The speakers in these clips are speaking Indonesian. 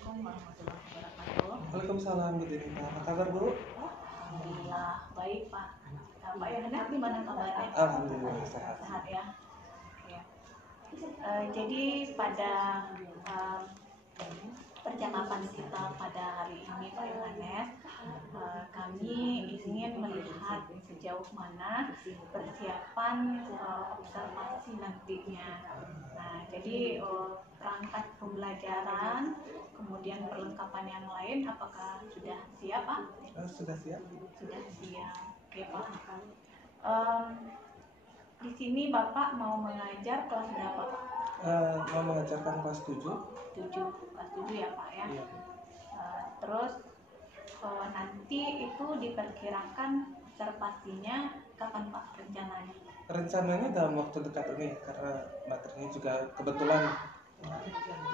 Assalamualaikum warahmatullahi wabarakatuh. Waalaikumsalam Bu Denita. Apa kabar Bu? Alhamdulillah baik Pak. Pak Yohanes gimana kabarnya? Alhamdulillah sehat. Sehat ya. Ya. Jadi pada percakapan kita pada hari ini Pak Yohanes, kami ingin melihat sejauh mana persiapan observasi nantinya. Nah, jadi perangkat pembelajaran, kemudian perlengkapan yang lain, apakah sudah siap Pak? Sudah siap? Sudah siap. Oke Pak. Di sini Bapak mau mengajar kelas berapa Pak? Mau mengajarkan kelas 7. 7, kelas 7 ya Pak ya. Iya. Terus nanti itu diperkirakan observasinya kapan Pak rencananya? Rencananya dalam waktu dekat ini, karena materinya juga kebetulan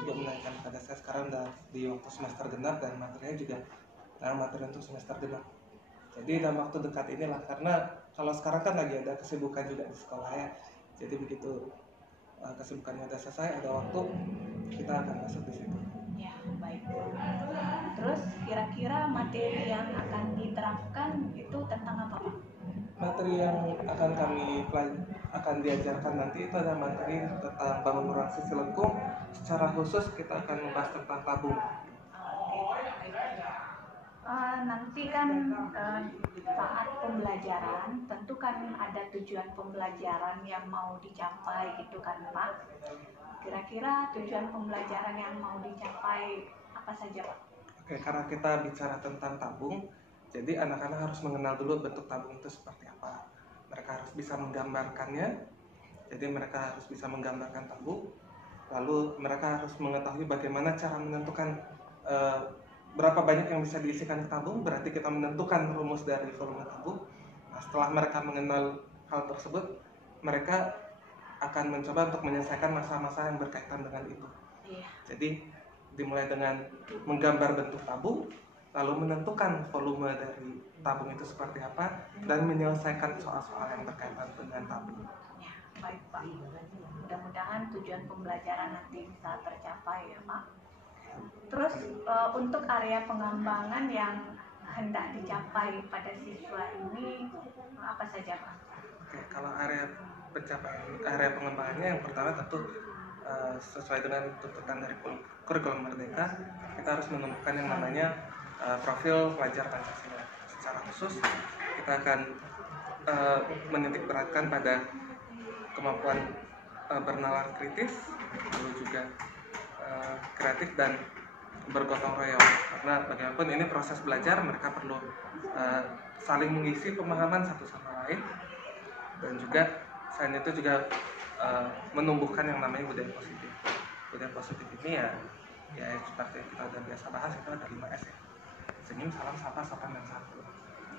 juga menaikkan pada saya sekarang udah di waktu semester genap dan materinya juga materi untuk semester genap. Jadi dalam waktu dekat inilah, karena kalau sekarang kan lagi ada kesibukan juga di sekolah ya. Jadi begitu kesibukannya udah selesai, ada waktu, kita akan masuk di situ. Ya, baik. Terus kira-kira materi yang akan diterapkan itu tentang apa Pak? Materi yang akan diajarkan nanti itu adalah materi tentang bangun orang sisi lengkung. Secara khusus kita akan membahas tentang tabung. Nanti kan saat pembelajaran tentu kan ada tujuan pembelajaran yang mau dicapai gitu kan Pak. Kira-kira tujuan pembelajaran yang mau dicapai apa saja Pak? Oke, karena kita bicara tentang tabung, jadi anak-anak harus mengenal dulu bentuk tabung itu seperti apa. Mereka harus bisa menggambarkannya. Jadi mereka harus bisa menggambarkan tabung. Lalu mereka harus mengetahui bagaimana cara menentukan berapa banyak yang bisa diisikan ke tabung. Berarti kita menentukan rumus dari volume tabung. Nah, setelah mereka mengenal hal tersebut, mereka akan mencoba untuk menyelesaikan masalah-masalah yang berkaitan dengan itu. Iya. Jadi dimulai dengan menggambar bentuk tabung, lalu menentukan volume dari tabung itu seperti apa, dan menyelesaikan soal-soal yang berkaitan dengan tabung. Ya, baik Pak. Mudah-mudahan tujuan pembelajaran nanti bisa tercapai ya Pak. Terus untuk area pengembangan yang hendak dicapai pada siswa ini apa saja Pak? Oke, kalau area pengembangannya yang pertama tentu sesuai dengan tuntutan dari kurikulum Merdeka, kita harus menemukan yang namanya profil pelajar Pancasila. Secara khusus kita akan menitik beratkan pada kemampuan bernalar kritis, lalu juga kreatif dan bergotong royong. Karena bagaimanapun ini proses belajar, mereka perlu saling mengisi pemahaman satu sama lain, dan juga selain itu juga menumbuhkan yang namanya budaya positif. Budaya positif ini ya seperti yang kita udah biasa bahas, itu ada 5S ya: senyum, salam, sapa, sopan, dan santun.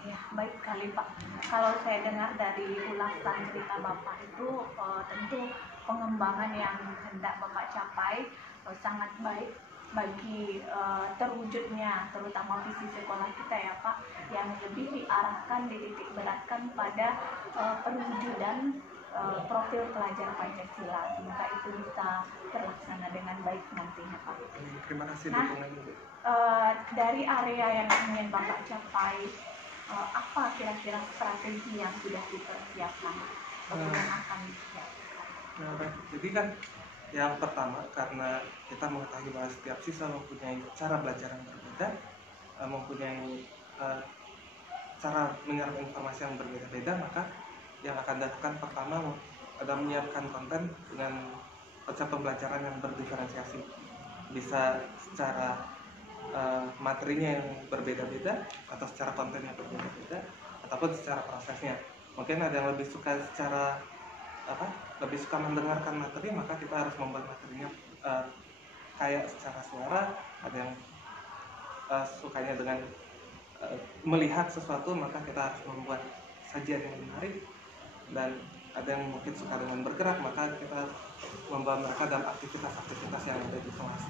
Ya, baik sekali Pak. Kalau saya dengar dari ulasan cerita Bapak itu tentu pengembangan yang hendak Bapak capai sangat baik bagi terwujudnya terutama visi sekolah kita ya Pak, yang lebih diarahkan, dititik beratkan pada perwujudan profil pelajar Pancasila. Semoga itu bisa terlaksana dengan baik nantinya Pak. Terima kasih dukungannya Bu. Dari area yang ingin Bapak capai, apa kira-kira strategi yang sudah dipersiapkan atau yang akan disiapkan? Jadi kan yang pertama, karena kita mengetahui bahwa setiap siswa mempunyai cara belajar yang berbeda, mempunyai cara menyerap informasi yang berbeda-beda, maka yang akan dilakukan pertama adalah menyiapkan konten dengan konsep pembelajaran yang berdiferensiasi. Bisa secara materinya yang berbeda-beda, atau secara kontennya berbeda-beda, ataupun secara prosesnya. Mungkin ada yang lebih suka lebih suka mendengarkan materi, maka kita harus membuat materinya kayak secara suara. Ada yang sukanya dengan melihat sesuatu, maka kita harus membuat sajian yang menarik. Dan ada yang mungkin suka dengan bergerak, maka kita membawa mereka dalam aktivitas-aktivitas yang ada di kelas.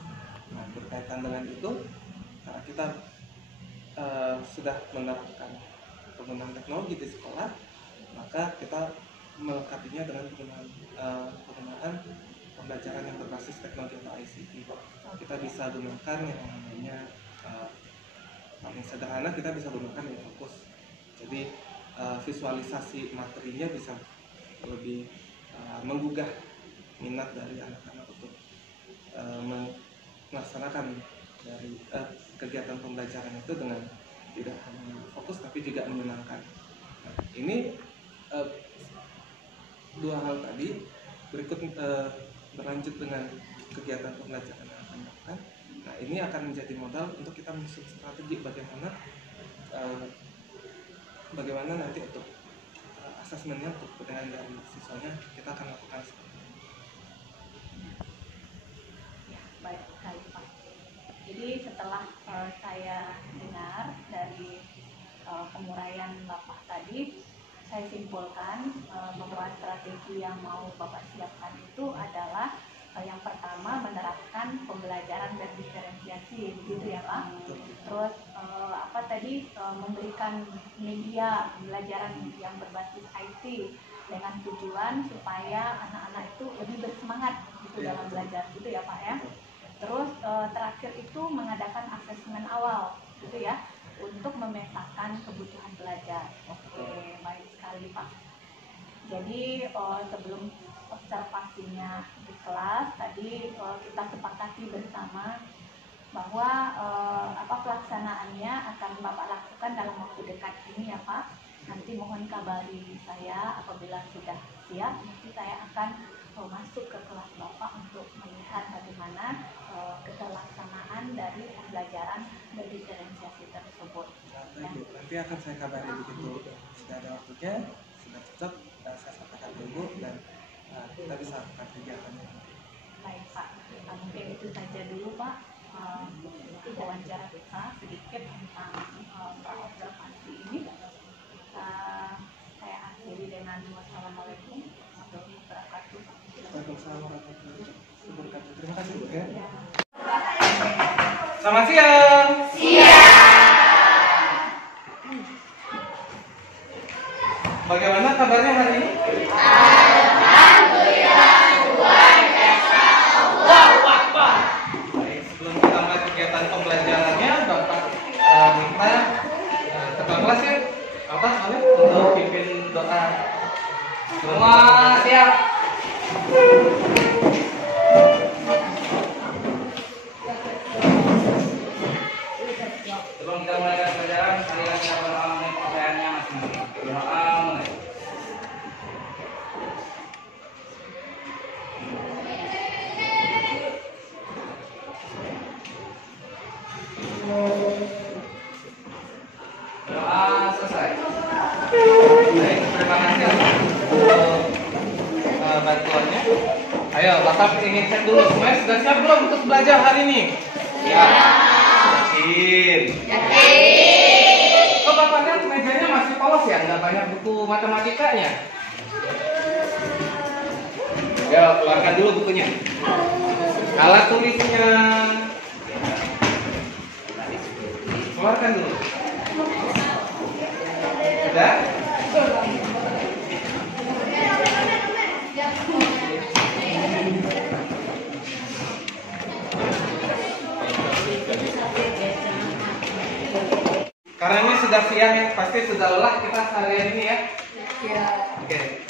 Nah, berkaitan dengan itu, karena kita sudah menerapkan penggunaan teknologi di sekolah, maka kita melengkapinya dengan penggunaan pembelajaran yang berbasis teknologi atau ICT. Kita bisa gunakan yang namanya paling sederhana, kita bisa gunakan Infokus. Jadi visualisasi materinya bisa lebih menggugah minat dari anak-anak untuk melaksanakan dari kegiatan pembelajaran itu dengan tidak hanya fokus tapi juga menyenangkan. Nah, ini dua hal tadi berikut berlanjut dengan kegiatan pembelajaran yang akan dilakukan. Nah, ini akan menjadi modal untuk kita menyusun strategi bagaimana nanti untuk asesmennya, untuk penilaian dari siswanya kita akan lakukan seperti ini. Ya, baik sekali Pak. Jadi setelah saya dengar dari penguraian Bapak tadi, saya simpulkan bahwa strategi yang mau Bapak siapkan itu adalah yang pertama menerapkan pembelajaran berdiferensiasi, begitu ya Pak. Terus memberikan media pembelajaran yang berbasis IT dengan tujuan supaya anak-anak itu lebih bersemangat gitu dalam belajar, gitu ya Pak ya. Terus terakhir itu mengadakan asesmen awal, gitu ya, untuk memetakan kebutuhan belajar. Oke, baik sekali Pak. Jadi sebelum observasinya di kelas tadi kita sepakati bersama bahwa pelaksanaannya akan Bapak lakukan dalam waktu dekat ini ya Pak. Nanti mohon kabari saya apabila sudah siap. Nanti saya akan masuk ke kelas Bapak untuk melihat bagaimana keterlaksanaan dari pembelajaran berdiferensiasi tersebut. Nanti akan saya kabari begitu sudah ada waktunya, sudah cocok, saya sampaikan dulu dan kita bisa lakukan kegiatannya. Baik Pak, mungkin itu saja dulu Pak wawancara kita sedikit tentang observasi ini. Saya akhiri dengan wassalamualaikum warahmatullahi wabarakatuh. Waalaikumsalam warahmatullahi wabarakatuh. Terima kasih Bu ya. Selamat siang. Bagaimana kabarnya hari ini? Baik, sebelum kita mulai kegiatan pembelajarannya, Bapak minta ketua kelas ya, apa soalnya untuk pimpin doa. Semua siap. Sebelum kita mulai pembelajaran, kalian siapa berdoa mengenai kepercayaannya masing-masing. Berdoa mulai. Doa selesai. Baik, terima kasih untuk bantuannya. Ayo, Bapak ingin cek dulu semuanya sudah siap belum untuk belajar hari ini? Ya. Yakin. Kok Bapak lihat mejanya masih polos ya? Nggak banyak buku matematikanya? Ya, keluarkan dulu bukunya. Alat tulisnya. Keluarkan dulu. Sudah? Karena ini sudah siang ya, pasti sudah lelah kita seharian ini ya. Ya. Oke.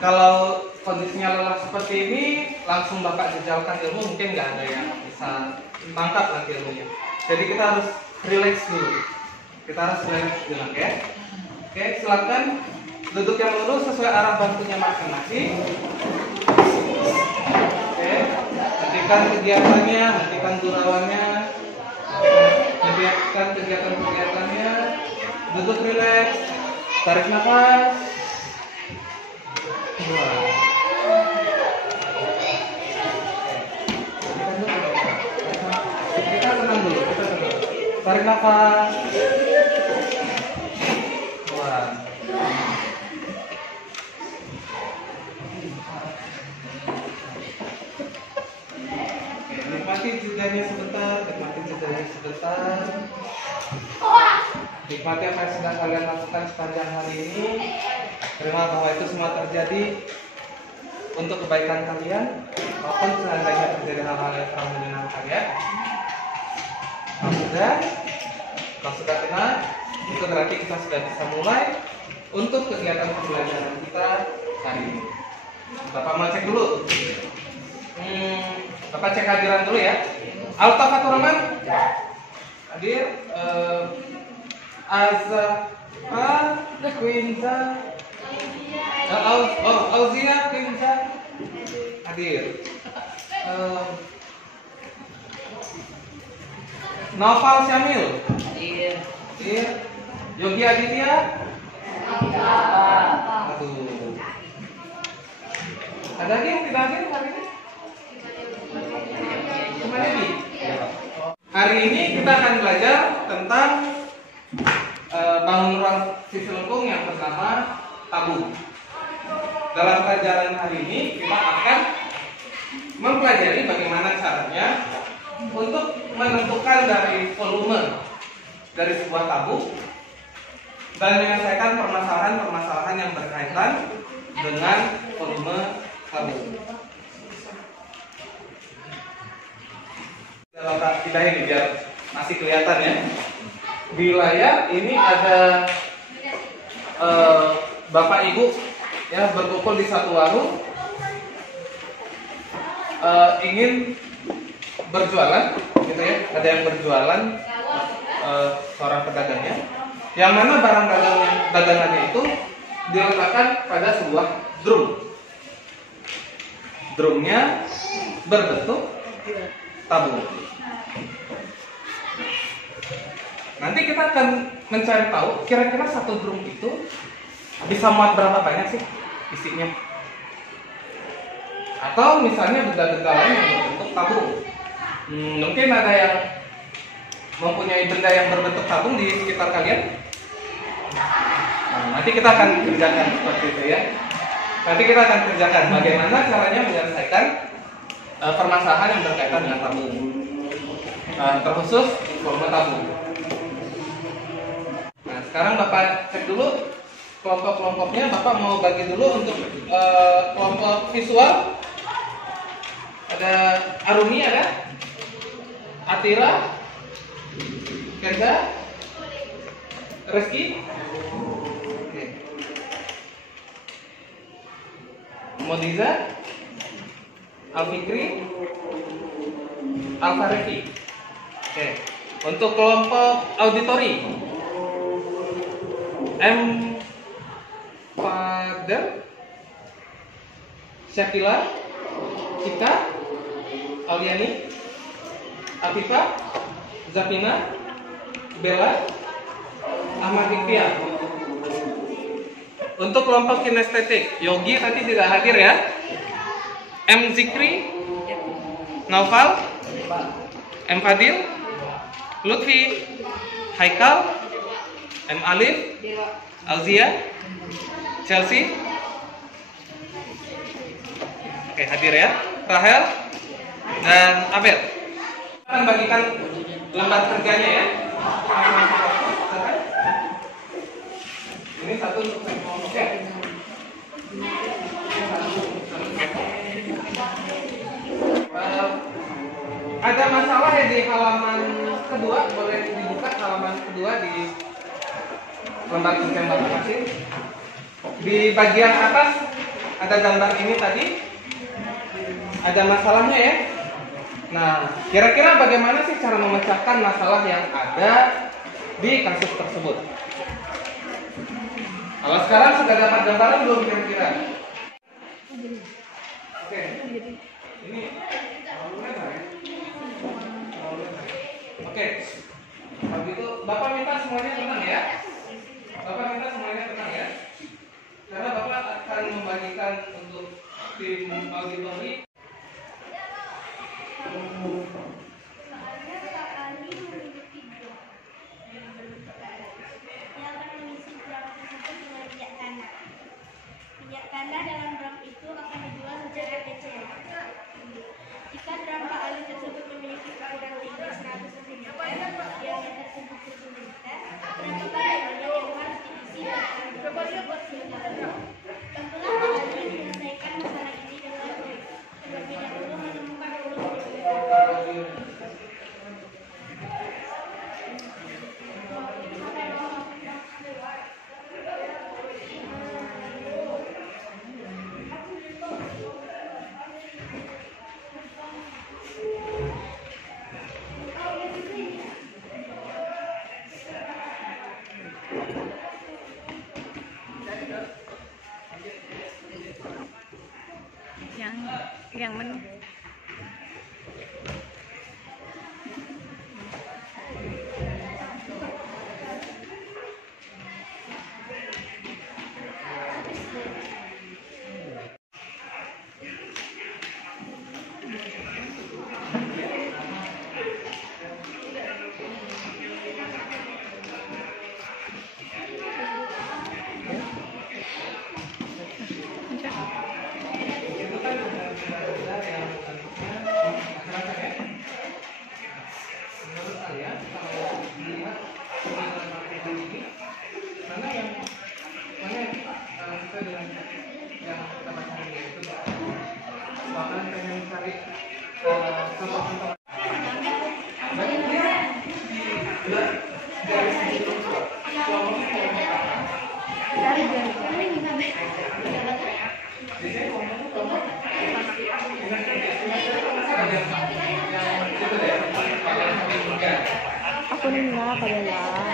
Kalau kondisinya lelah seperti ini, langsung Bapak jajalkan ilmu, mungkin nggak ada yang bisa tangkap nanti ilmunya. Jadi kita harus relax dulu. Kita harus relax dulu ya. Oke, silakan duduk yang lurus sesuai arah bantunya masing-masing. Oke, hentikan kegiatannya, hentikan gurauannya, hentikan kegiatan-kegiatannya. Duduk relax, tarik nafas. Buang. Kita tenang dulu, kita tenang. Tarik nafas. Buang. Nikmati jedanya sebentar, nikmati jedanya sebentar. Nikmati apa yang sedang kalian lakukan sepanjang hari ini. Terima bahwa itu semua terjadi untuk kebaikan kalian. walaupun seandainya terjadi hal-hal yang kurang menyenangkan ya. Kalau sudah tenang, itu berarti kita sudah bisa mulai untuk kegiatan pembelajaran kita hari ini. Bapak mau cek dulu. Bapak cek hadiran dulu ya. Alta Fatur Rahman hadir. Azra Quinta, Auzia Quinta hadir. Naufal Syamil hadir. Yogi Aditya. Aduh. Ada lagi yang tidak hadir hari ini? Cuma Devi. Hari ini kita akan belajar tentang bangun ruang sisi lengkung yang pertama tabung. Dalam pelajaran hari ini kita akan mempelajari bagaimana caranya untuk menentukan dari volume dari sebuah tabung dan menyelesaikan permasalahan-permasalahan yang berkaitan dengan volume tabung. Kalau kita ini biar masih kelihatan ya. Di layar ini ada Bapak Ibu ya berkumpul di satu warung, ingin berjualan, gitu ya. Ada yang berjualan, seorang pedagangnya, yang mana barang dagangannya itu diletakkan pada sebuah drum. Drumnya berbentuk tabung. Nanti kita akan mencari tahu kira-kira satu drum itu bisa muat berapa banyak sih isinya. Atau misalnya benda-benda lain yang berbentuk tabung. Mungkin ada yang mempunyai benda yang berbentuk tabung di sekitar kalian. Nanti kita akan kerjakan seperti itu ya. Nanti kita akan kerjakan bagaimana caranya menyelesaikan permasalahan yang berkaitan dengan tabung. Terkhusus volume tabung. Nah, sekarang Bapak cek dulu kelompok-kelompoknya. Bapak mau bagi dulu untuk kelompok visual. Ada Arumi, ada Atira, Kenza, Reski, Modiza, Alfikri, Alfarefi. Oke. Untuk kelompok auditori, M. Fadel, Syakila, Cika, Auliani, Afifah, Zafina, Bella, Ahmad Iktiar. Untuk kelompok kinestetik, Yogi tadi tidak hadir ya. M. Zikri, Naufal, M. Fadil, Lutfi, Haikal, M. Alif, Alzia, Chelsea. Oke, hadir ya. Rahel dan Abel. Kita akan bagikan lembar kerjanya ya. Ini satu untuk kelompoknya. Ada masalah ya di halaman kedua, boleh dibuka halaman kedua di lembar kerja yang Bapak kasih. Di bagian atas ada gambar ini tadi. Ada masalahnya ya. Nah, kira-kira bagaimana sih cara memecahkan masalah yang ada di kasus tersebut? Kalau sekarang sudah dapat gambaran belum kira-kira? Oke. Ini oke. Kalau gitu Bapak minta semuanya tenang ya. Bapak minta semuanya tenang ya. Karena Bapak akan membagikan untuk tim auditori. Minyak tanah dalam drum itu akan dijual secara eceran. Jika drum Pak Ali tersebut memiliki ukuran tinggi 100 cm, diameter 70 cm, berapa banyak yang harus diisi dalam drum tersebut sehingga penuh? Tentulah Pak Ali menyelesaikan masalah ini dengan baik. Yang mana? Aku nina padahal.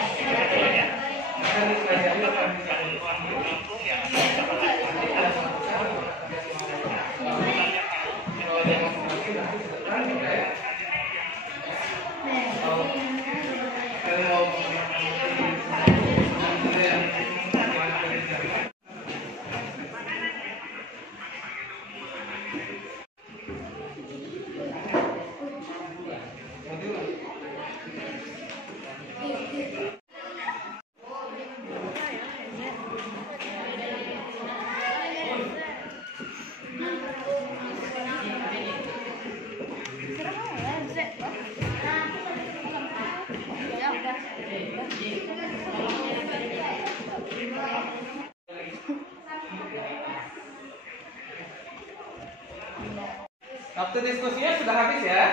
Waktu diskusinya sudah habis ya.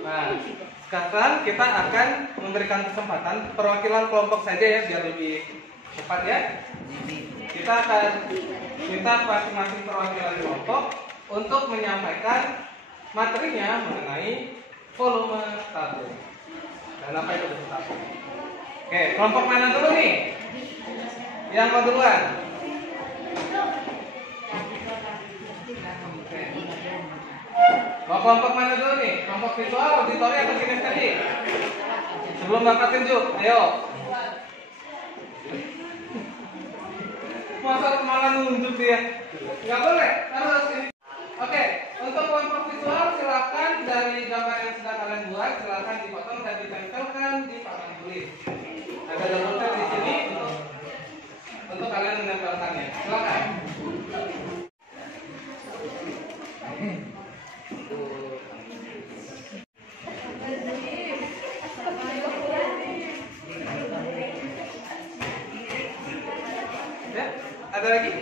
Nah, sekarang kita akan memberikan kesempatan perwakilan kelompok saja ya, biar lebih cepat ya. Kita akan minta masing-masing perwakilan kelompok untuk menyampaikan materinya mengenai volume tabung. Dan apa itu volume tabung? Oke, kelompok mana dulu nih? Yang mau duluan? Mau kelompok mana dulu nih? Kelompok visual, auditori, atau kinestetik? Sebelum Bapak tunjuk, ayo. Masa malah nunjuk dia? Nggak boleh, harus ini. Oke, untuk kelompok visual silakan dari gambar yang sudah kalian buat, silakan dipotong dan ditempelkan di papan tulis. Ada double di sini untuk kalian menempelkannya. Silakan. Ya, ada lagi?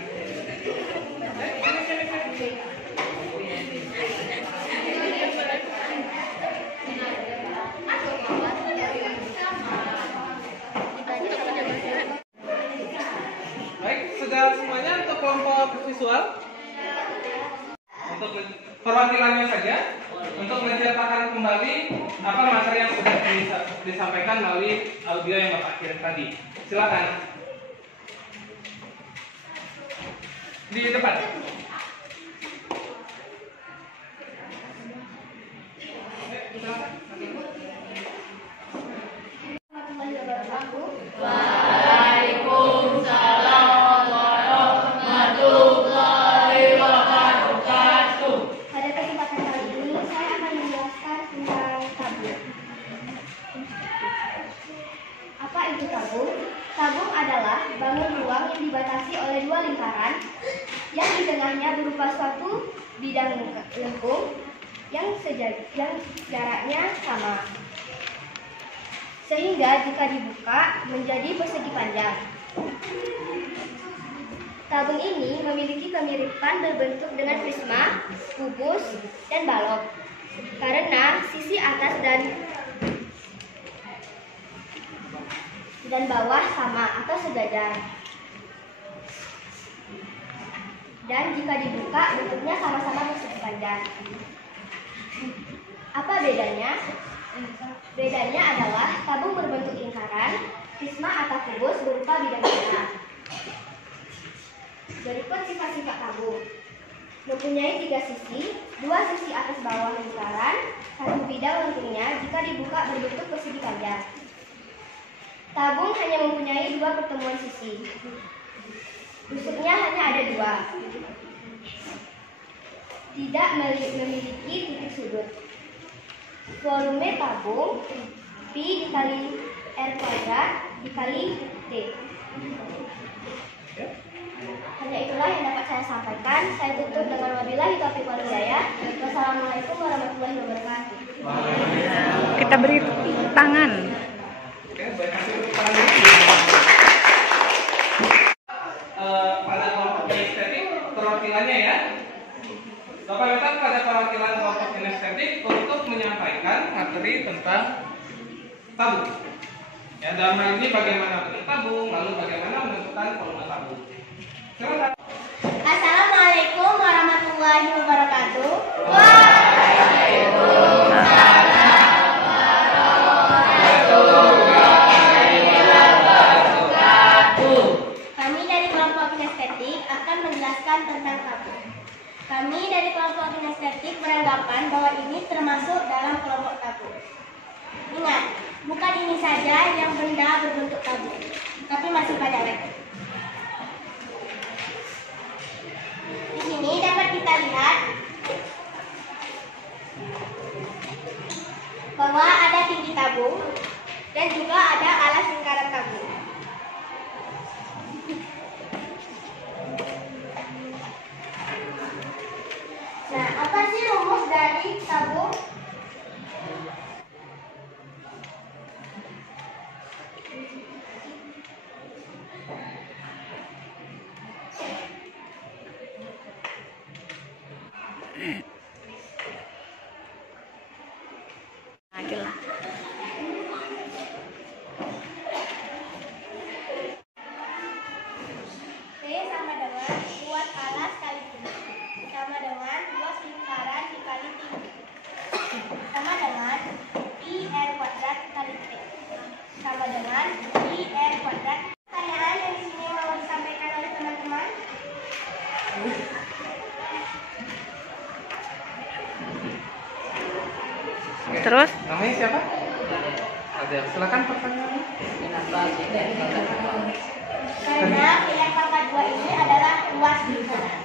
Baik, sudah semuanya untuk kelompok visual. Untuk perwakilannya saja, untuk menceritakan kembali apa materi yang sudah disampaikan melalui audio yang Bapak kirim tadi. Silakan. Di depan. Pada kesempatan kali ini saya akan menjelaskan tentang tabung. Apa itu tabung? Tabung adalah bangun ruang yang dibatasi oleh dua lingkaran yang di tengahnya berupa suatu bidang lengkung yang jaraknya sama. Sehingga jika dibuka menjadi persegi panjang. Tabung ini memiliki kemiripan berbentuk dengan prisma, kubus, dan balok. Karena sisi atas dan bawah sama atau sejajar. Dan jika dibuka bentuknya sama-sama persegi panjang. Apa bedanya? Bedanya adalah tabung berbentuk lingkaran, prisma atau kubus berupa bidang merah. Berikut sifat-sifat tabung. mempunyai 3 sisi, 2 sisi atas bawah lingkaran, 1 bidang lengkungnya jika dibuka berbentuk persegi panjang. Tabung hanya mempunyai 2 pertemuan sisi. Tusuknya hanya ada 2. Tidak memiliki titik sudut. Volume tabung Pi dikali R kuadrat dikali T. Hanya itulah yang dapat saya sampaikan. Saya tutup dengan wabillahi taufiq wal hidayah. Wassalamualaikum warahmatullahi wabarakatuh. Kita beri tangan. Oke, baik, kasih tepuk tangan dulu. Pada kelompok kinestetik perwakilannya ya. Bapak minta pada perwakilan kelompok kinestetik untuk menyampaikan materi tentang tabung. Ya, dalam hal ini bagaimana bentuk tabung, lalu bagaimana menentukan volume tabung. Silakan. Assalamualaikum warahmatullahi wabarakatuh. Kami dari kelompok kinestetik akan menjelaskan tentang tabung. Kami dari kelompok kinestetik beranggapan bahwa ini termasuk dalam kelompok tabung. Ingat, bukan ini saja yang benda berbentuk tabung, tapi masih banyak lagi. Di sini dapat kita lihat bahwa ada tinggi tabung dan juga ada alas lingkaran tabung. Nah, apa sih rumus dari tabung? Adalah. P sama dengan luas alas kali tinggi sama dengan luas lingkaran dikali tinggi sama dengan I R kuadrat kali T sama dengan I R kuadrat. Pertanyaan yang di sini mau disampaikan oleh teman-teman. Oke. Terus? Namanya siapa? Ada. Silakan pertanyaannya. Karena pilihan pangkat 2 ini adalah luas lingkaran.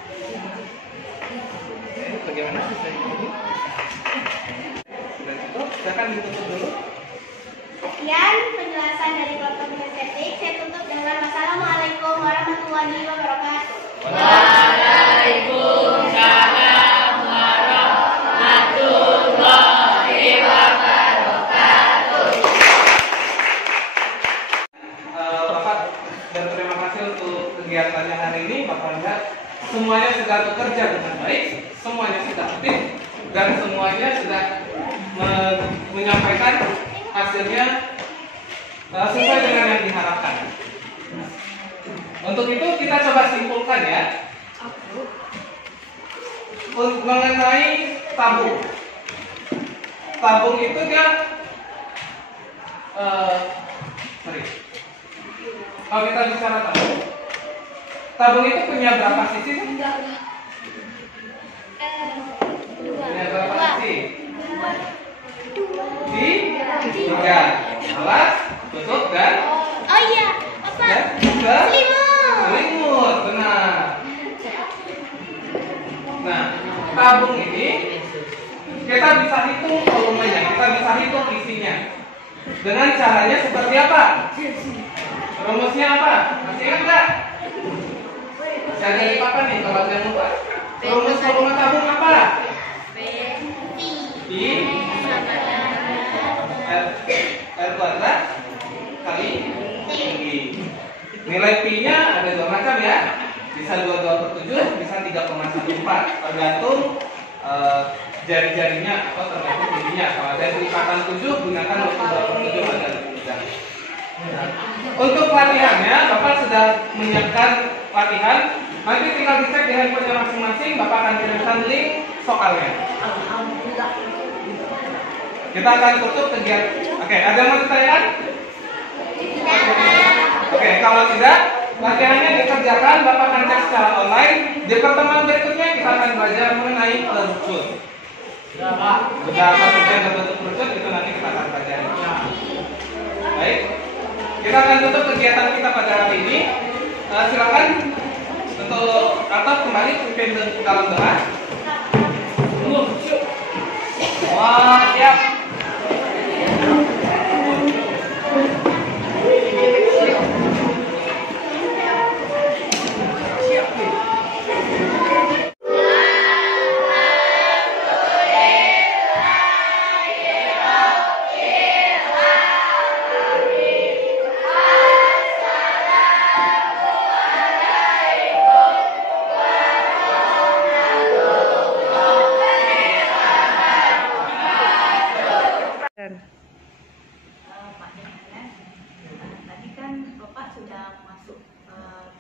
Bagaimana bisa ini? Sudah cukup. Silakan ditutup dulu. Sekian penjelasan dari kelompok kinestetik. Saya tutup dengan wassalamualaikum warahmatullahi wabarakatuh. Bapak dan terima kasih untuk kegiatannya hari ini. Bapak lihat semuanya sudah bekerja dengan baik, semuanya sudah aktif, dan semuanya sudah menyampaikan hasilnya sesuai dengan yang diharapkan. Untuk itu kita coba simpulkan ya. Mengenai tabung. Tabung itu dia kalau kita bicara tabung itu punya berapa sisi? Punya berapa sisi? Tiga. Alas, tutup dan Oh iya, apa? selimut. Benar. Nah, tabung ini kita bisa hitung volumenya, kita bisa hitung isinya. Dengan caranya seperti apa? Rumusnya apa? Masih ingat nggak? Jaga di papan nih kalau ada yang lupa. Rumus volume tabung apa? I R kuadrat kali tinggi. Nilai Pi-nya ada 2 macam ya. Bisa 22/7, bisa 3,14. Tergantung jari-jarinya atau tergantung tingginya. Kalau ada lipatan 7 gunakan 22/7 agar lebih mudah. Untuk latihannya, Bapak sudah menyiapkan latihan. Nanti tinggal dicek di handphonenya masing-masing. Bapak akan kirimkan link soalnya. Kita akan tutup kegiatan. Oke, ada yang mau ditanyakan? Oke, kalau tidak, latihannya dikerjakan. Bapak akan cek secara online. Di pertemuan berikutnya kita akan belajar mengenai kerucut. Beberapa bagian bentuk kerucut itu nanti kita akan pelajari. Baik, kita akan tutup kegiatan kita pada hari ini. Silakan untuk atau kembali pimpin dalam doa. Wah, siap. Pak Johannes, tadi kan Bapak sudah masuk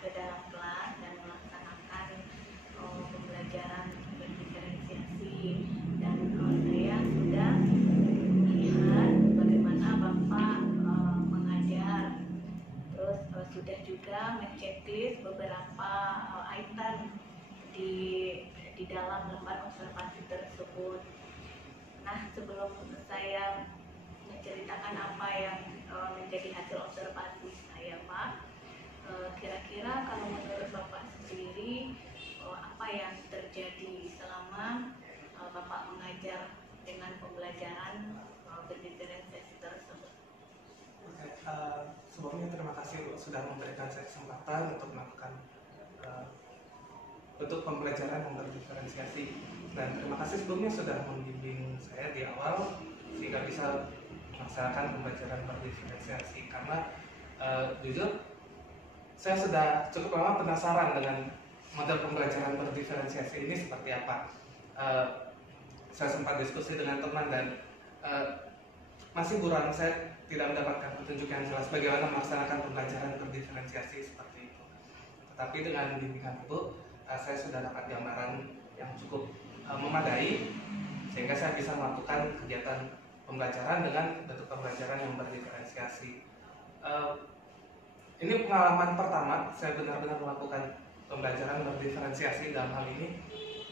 ke dalam kelas dan melaksanakan pembelajaran berdiferensiasi, dan saya sudah melihat bagaimana Bapak mengajar, terus sudah juga menceklis beberapa item di dalam lembar observasi tersebut. Nah, sebelum saya menceritakan apa yang menjadi hasil observasi saya, Pak, kira-kira kalau menurut Bapak sendiri, apa yang terjadi selama Bapak mengajar dengan pembelajaran berdiferensiasi tersebut? Oke, sebelumnya terima kasih sudah memberikan saya kesempatan untuk melakukan bentuk pembelajaran yang berdiferensiasi, dan terima kasih sebelumnya sudah membimbing saya di awal sehingga bisa melaksanakan pembelajaran berdiferensiasi. Karena jujur saya sudah cukup lama penasaran dengan model pembelajaran berdiferensiasi ini seperti apa. Saya sempat diskusi dengan teman dan masih buram, saya tidak mendapatkan petunjuk yang jelas bagaimana melaksanakan pembelajaran berdiferensiasi seperti itu. Tetapi dengan bimbingan itu saya sudah dapat gambaran yang cukup memadai sehingga saya bisa melakukan kegiatan pembelajaran dengan bentuk pembelajaran yang berdiferensiasi. Ini pengalaman pertama saya benar-benar melakukan pembelajaran berdiferensiasi. Dalam hal ini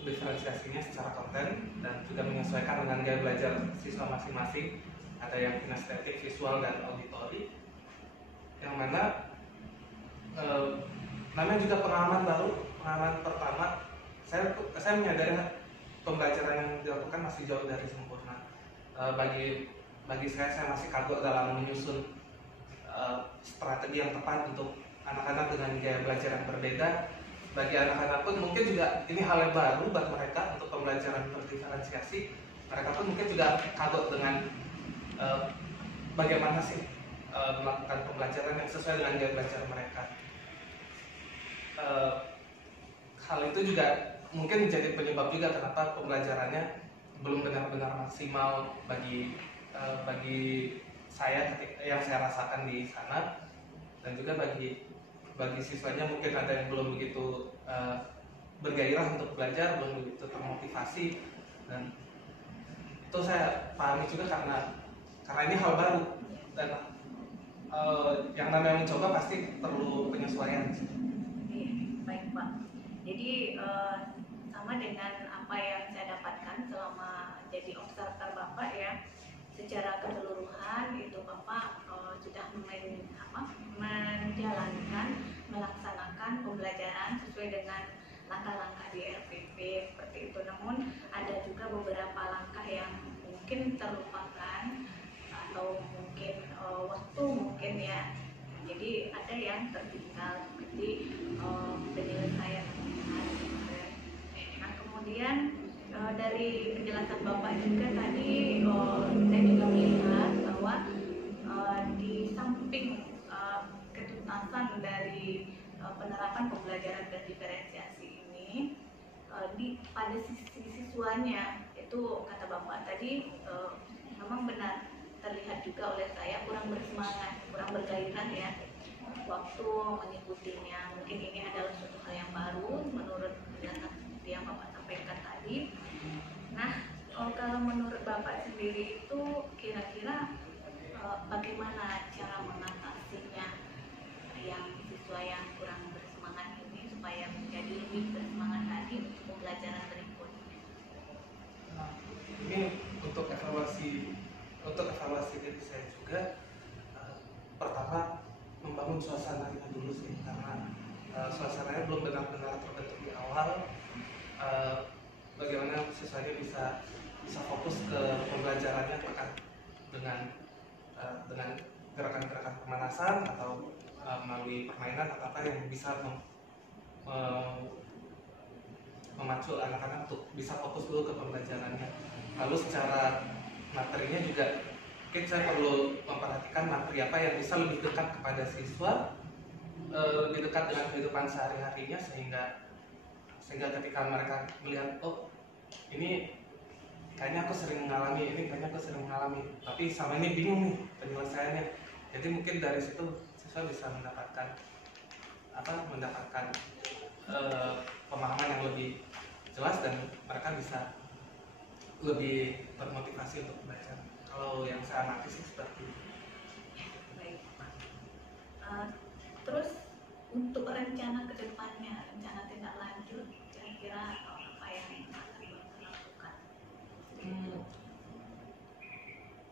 diferensiasinya secara konten dan juga menyesuaikan dengan gaya belajar siswa masing-masing. Ada yang kinestetik, visual, dan auditori, yang mana namanya juga pengalaman baru, pengalaman pertama. Saya menyadari pembelajaran yang dilakukan masih jauh dari sempurna. Bagi saya masih kagok dalam menyusun strategi yang tepat untuk anak-anak dengan gaya belajar yang berbeda. Bagi anak-anak pun mungkin juga ini hal yang baru buat mereka untuk pembelajaran berdiferensiasi. Mereka pun mungkin juga kagok dengan bagaimana sih melakukan pembelajaran yang sesuai dengan gaya belajar mereka. Hal itu juga mungkin menjadi penyebab juga kenapa pembelajarannya belum benar-benar maksimal bagi saya yang saya rasakan di sana, dan juga bagi siswanya mungkin ada yang belum begitu bergairah untuk belajar, belum begitu termotivasi, dan itu saya pahami juga karena ini hal baru, dan yang namanya mencoba pasti perlu penyesuaian. Iya, baik Pak. Jadi sama dengan apa yang saya dapatkan selama jadi observer Bapak ya, secara keseluruhan itu Bapak sudah melaksanakan pembelajaran sesuai dengan langkah-langkah di RPP seperti itu. Namun ada juga beberapa langkah yang mungkin terlupakan atau mungkin waktu mungkin ya. Jadi ada yang tertinggal seperti penyelesaian. Nah, kemudian dari penjelasan Bapak juga tadi saya juga melihat bahwa di samping ketuntasan dari penerapan pembelajaran berdiferensiasi ini, pada sisi siswanya itu kata Bapak tadi memang benar terlihat juga oleh saya kurang bersemangat, kurang bergairah ya waktu mengikutinya. Mungkin ini adalah suatu hal yang baru menurut penjelasan seperti yang Bapak sampaikan tadi. Nah, kalau menurut Bapak sendiri itu kira-kira bagaimana cara mengatasinya yang siswa yang kurang bersemangat ini supaya menjadi saya belum benar-benar terbentuk di awal, bagaimana siswanya bisa fokus ke pembelajarannya terkait dengan gerakan-gerakan pemanasan atau melalui permainan atau apa yang bisa memacu anak-anak untuk bisa fokus dulu ke pembelajarannya. Lalu secara materinya juga mungkin saya perlu memperhatikan materi apa yang bisa lebih dekat kepada siswa, lebih dekat dengan kehidupan sehari-harinya, sehingga ketika mereka melihat, oh ini kayaknya aku sering mengalami, tapi sama ini bingung nih penyelesaiannya. Jadi mungkin dari situ siswa bisa mendapatkan pemahaman yang lebih jelas dan mereka bisa lebih termotivasi untuk belajar. Kalau yang saya amati sih seperti itu. Baik, Pak. Terus untuk rencana ke depannya, rencana tindak lanjut, kira-kira apa yang akan Bapak lakukan?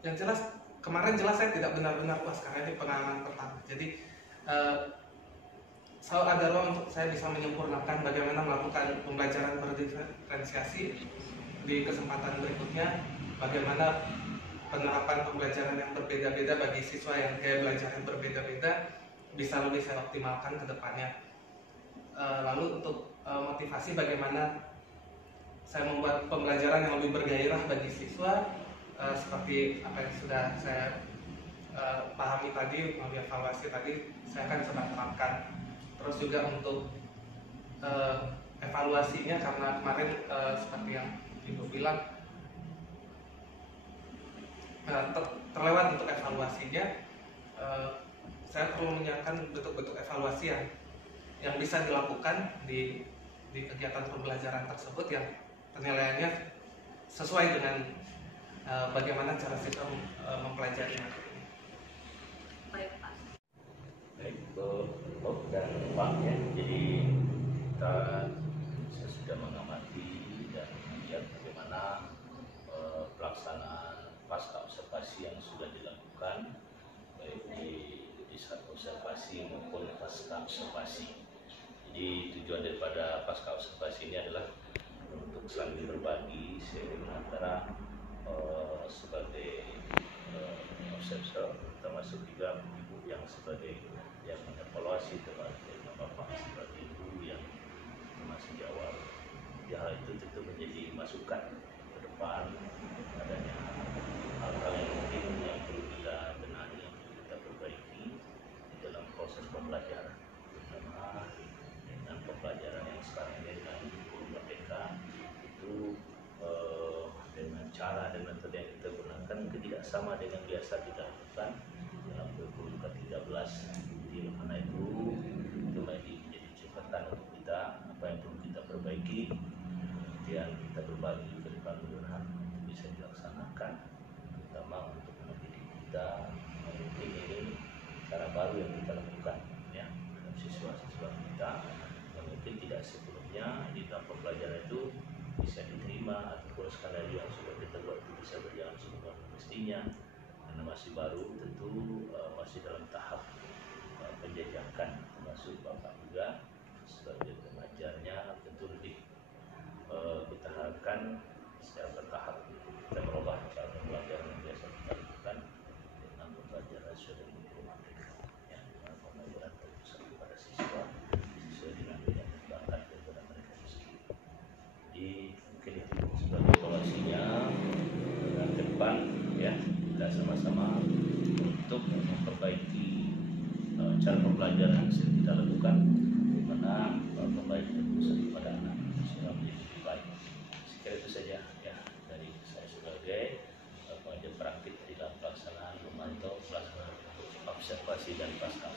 Yang jelas kemarin jelas saya tidak benar-benar puas karena ini pengalaman pertama. Jadi selalu ada ruang untuk saya bisa menyempurnakan bagaimana melakukan pembelajaran berdiferensiasi di kesempatan berikutnya, bagaimana penerapan pembelajaran yang berbeda-beda bagi siswa yang gaya belajar yang berbeda-beda bisa lebih saya optimalkan ke depannya. Lalu untuk motivasi bagaimana saya membuat pembelajaran yang lebih bergairah bagi siswa, seperti apa yang sudah saya pahami tadi, melalui evaluasi tadi saya akan coba terapkan. Terus juga untuk evaluasinya, karena kemarin seperti yang Ibu bilang terlewat untuk evaluasinya, saya perlu menyiapkan bentuk-bentuk evaluasi yang bisa dilakukan di kegiatan pembelajaran tersebut yang penilaiannya sesuai dengan bagaimana cara kita mempelajari materi ini. Baik, Pak. Baik, Bob dan Pak ya. Jadi saya sudah mengamati dan melihat bagaimana pelaksanaan pasca observasi yang sudah dilakukan baik di saat observasi maupun pasca observasi. Jadi tujuan daripada pasca observasi ini adalah untuk saling berbagi sharing antara sebagai observer, termasuk juga ibu yang sebagai yang mengevaluasi, termasuk bapak sebagai ibu yang masih di awal. Ya, hal itu tentu menjadi masukan ke depan adanya hal-hal yang mungkin yang perlu kita benahi, yang perlu kita perbaiki di dalam proses pembelajaran, terutama dengan pembelajaran yang sekarang ini dengan kurikulum merdeka itu dengan cara dan metode yang kita gunakan mungkin tidak sama dengan biasa kita lakukan dalam kurikulum ke-13. Di mana itu menjadi catatan untuk kita apa yang perlu kita perbaiki, kemudian kita berbagi ke depan mudah-mudahan bisa dilaksanakan, terutama untuk mendidik kita. Mungkin ini cara baru yang kita lakukan ya dalam siswa-siswa kita yang mungkin tidak sebelumnya di dalam pembelajaran itu bisa diterima ataupun skenario yang sudah kita buat itu bisa berjalan sebagaimana mestinya. Karena masih baru, tentu masih dalam tahap penjajakan, termasuk Bapak juga sebagai pengajarnya tentu lebih kita harapkan secara bertahap kita merubah cara pembelajaran yang biasa kita lakukan dengan pembelajaran sesuai dengan kurikulum merdeka ya, dengan pembelajaran terpusat kepada siswa sesuai dengan minat dan bakat daripada mereka sendiri. Jadi mungkin itu sebagai evaluasinya dengan ke depan ya, kita sama-sama untuk memperbaiki cara pembelajaran yang sedang kita lakukan, di mana pembelajaran terpusat kepada anak siswa menjadi lebih baik. Sekira itu saja ya dari saya sebagai pengajar praktik dalam pelaksanaan memantau pelaksanaan observasi dan pasca